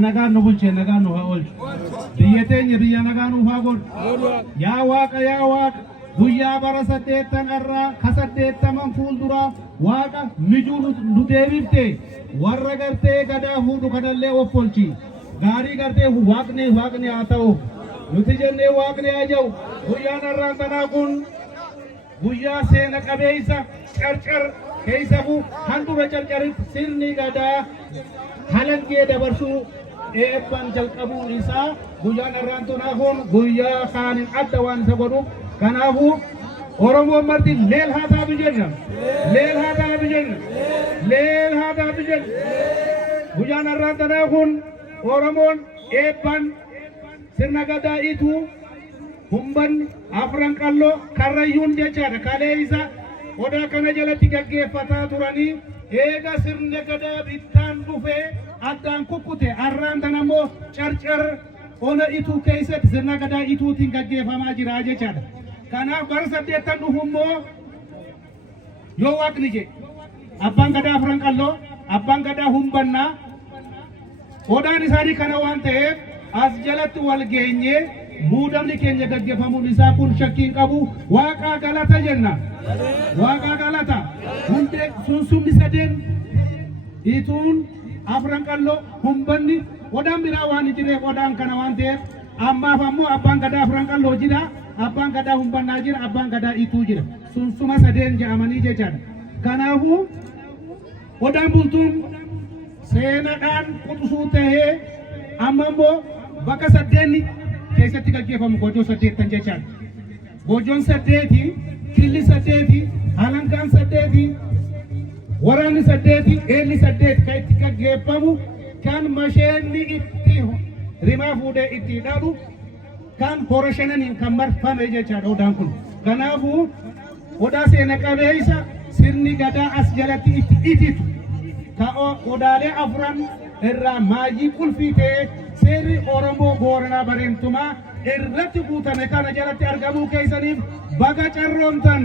nagaan nu bulche nagaan nu haa oolchu biyya teenya biyya nagaan nu haa godhu yaa waaqa guyyaa bara 8 irraa ka 80 fuulduraa waaqa mijuu nu deebifte warra gartee gadaa fuudhu kanallee of oolchi gaarii gartee waaqni haa ta'u nuti jennee waaqni haa jiru guyyaan irraan tanaa kun guyyaa seena qabeessa carcar keessa bu handura carcaritti sirni gadaa halangee dabarsuu eebban jalqabuun isaa guyyaan irraan tanaa kun guyyaa kaanin adda waan isa godhuuf kanaafuu Oromoon marti leel haa taatu jenna leel haa taatu jenna guyyaan irraan tanaa kun Oromoon eebban sirna gadaa ituu humban afran qalloo karrayyuun jechaadha kalee isa odaa kana jalatti gaggeeffataa turanii eega sirna gadaa bittaan dhufee addaan kukkute arraan tan ammoo carcar ona ituu keessatti sirna gadaa ituutiin gaggeeffamaa jira jechaadha kanaaf bara 8 dhufu immoo yoo waaqni jedhe abbaan gadaa afran qalloo abbaan gadaa humbannaa odaan isaanii kana waan ta'eef as jalatti wal geenye muudamni keenya gaggeeffamuun isaa kun shakkiin qabu waaqaa galata jenna waaqaa galata hundee sunsumni sadeen ituun afran qalloo humbanni odaan biraa waan jireef odaan kana waan ta'eef ammaaf ammoo abbaan gadaa afran qalloo jira abbaan gadaa humbannaa jira abbaan gadaa ituu jira sunsuma sadeen jedhamanii jechaadha kanaafuu odaan bultuun seenaadhaan quxusuu ta'ee amma immoo bakka sadeenni keessatti gaggeeffamu gojoo 8 jechaadha gojoon 8 killi 8 halangaan 8 waraanni 8 eelli 8 kan itti gaggeeffamu kan masheenni itti rimaa fuudhee itti hidhaadhu kan hora shananiin kan marfame jechaadha odaan kun kanaafuu odaa seena qabeessa sirni gadaa as jalatti itti ititu ta'o odaalee afran irraa maayii qulfii ta'ee seerri Oromoo Booranaa Bareentumaa irratti guutame kana jalatti argamuu keessaniif baga carroomtan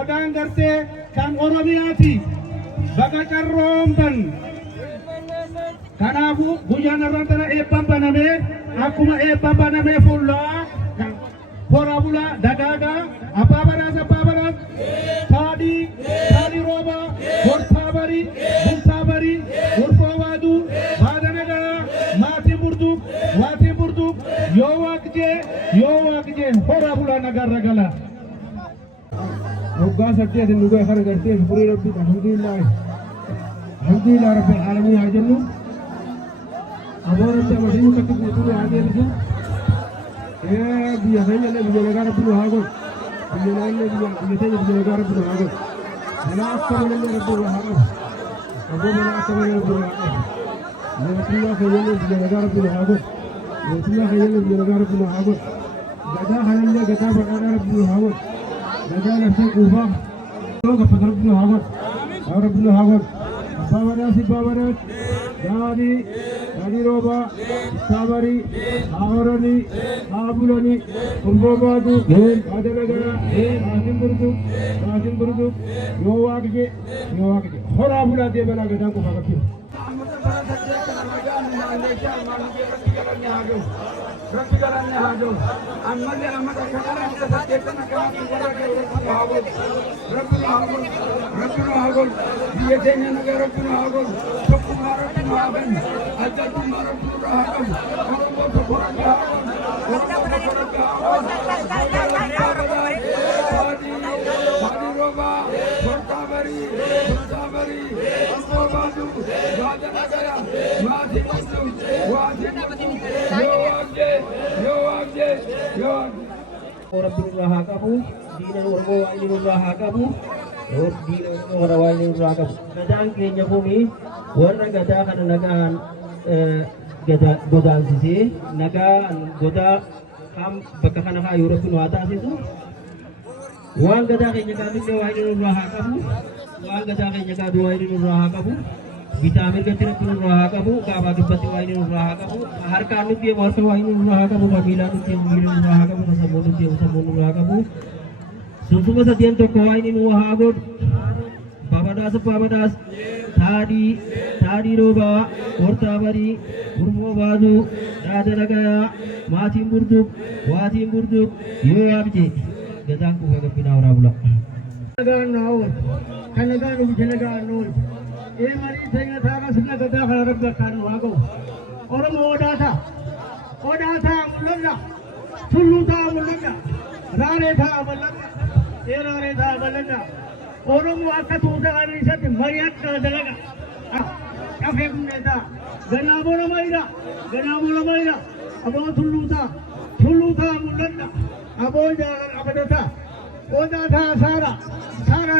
odaan gartee kan Oromiyaati baga carroomtan kanaafuu guyyaan irraan tana eebban banamee akkuma eebban banamee fuullaa horaa bulaa dagaagaa abbaa baraas taadii roobaa hortaa barii bultaa barii urfoo waaduu baada nagaa maatiin burduuk yoo waaqjee horaa bulaa nagaarra gala waggaa 8 nugee kana gartee furii rabbii alhamdulillah rabbil alamin haa jennu abooratti amadii katti guutuu haa deebisu biyya keenya biyya nagaa rabbi nu haa godhu biyya teenya biyya nagaa rabbi nu haa godhu manaa akka malee rabbi nu haa qabu aboo manaa akka malee rabbi nu haa qabu mootummaa keenya biyya nagaa rabbi nu haa godhu mootummaa keenya biyya nagaa rabbi nu haa godhu gadaa kanallee gadaa badhaadhaa rabbi nu haa godhu gadaa lafee quufaa yoo gaffata rabbi nu haa godhu rabbi nu haa godhu abbaa badaas daadii roobaa saabari haorani haabulani kumboobaatu baada nagaa maatiin burduuk yoo waaqje horaa bulaa deemanaa gadaan qofa qabdi Rabbi jalannya hadu, amalnya amal sekarang kita sakitkan akan orang Rabbi Rahagul, dia jadinya negara Rabbi Rahagul, Sokumar Rabbi Rahagul, Ajar Kumar Rabbi Rahagul, orang bodoh orang Rahagul, Hadi Roba, Sortabari, Ambobadu, Rajanagara, Mati Muslim, Wadi Rabbil rahakabu dina urmo ainu rahakabu or dina ora wainu rahakabu gadang kenya bumi warna gada kana nagaan gada godan sisi naga goda kam baka kana ka yuro kuno ata situ wan gada kenya kami ne wainu rahakabu wan gada kenya ka do wainu rahakabu vitamin ka tira kuno rahakabu ka ba dibati wainu rahakabu har kanu dia warta wainu rahakabu kamila tu dia wainu rahakabu sabono dia sabono rahakabu sumsuma sadian to ko wainu rahakabu babadas tadi roba ortabari urmo baju dadaraga matim burduk yo abje gadang ku ga pinawra bula Kanagaan naon, kanagaan ujanagaan naon. Mari saya thara sunna gada harap kanu ago. Orang odata mulalla, suluta mulalla, rare tha mulalla. Orang akat udah hari satu mariat dalaga. Kafe neta, ganamo maida. Abo suluta mulalla. Abo jangan abadata. Odata sara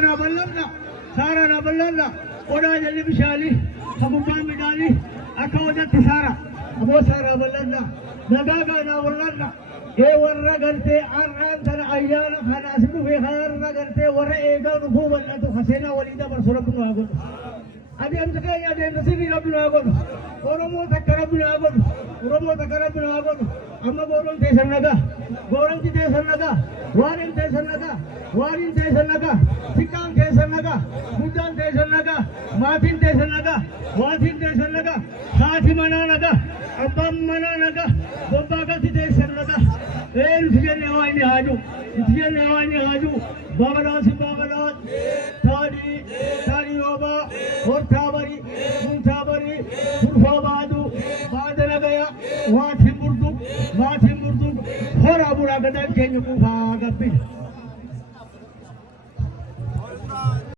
na balalla. Oda jalli bishali, sabuban midali, akawada tisara, abo sara balanda, nagaga na balanda. Warra garte arran tan ayyana khana asbu fi kharra garte warra ega nufu balanda hasena walida barsura bunu agon. Adi am takai adi nasibi rabbu agon. Oromo takara bunu agon. Amma goron tesan naga, warin tesan naga, sikang tesan naga, budan tesan naga, matin tesan naga, hati mana naga, abam mana naga, bombaga tesan naga. Intiyan lewa ini haju, bagadas, tadi roba, hortabari, muntabari, surfabadu, badanagaya, watim burduk, hora buraga dan kenya kuha gapin.